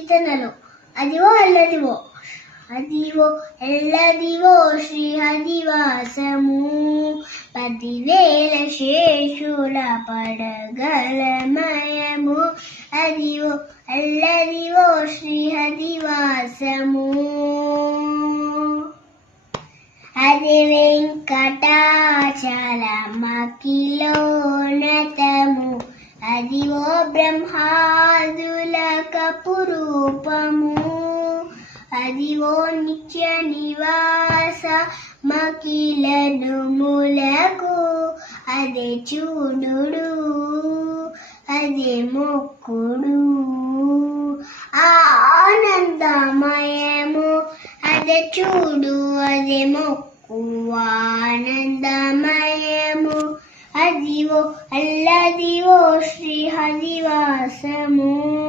కీర్తనలు. అదివో అల్లదివో అదివో ఎల్లదివో శ్రీ హరివాసము 10,000 శేషుల పడగలమయము. అదివో అల్లదివో శ్రీ హరివాసము. అది వెంకటాచలమఖిలోన్నతము. అదివో బ్రహ్మాదుల కపురూపము. అదివో నిత్య నివాస మఖిలనుములకు. అదే చూడుడు అదే మొక్కుడు ఆనందమయము. అదే చూడు అదే మొక్కు ఆనందమయము. అదివో అల్లదివో శ్రీ హరివాసము.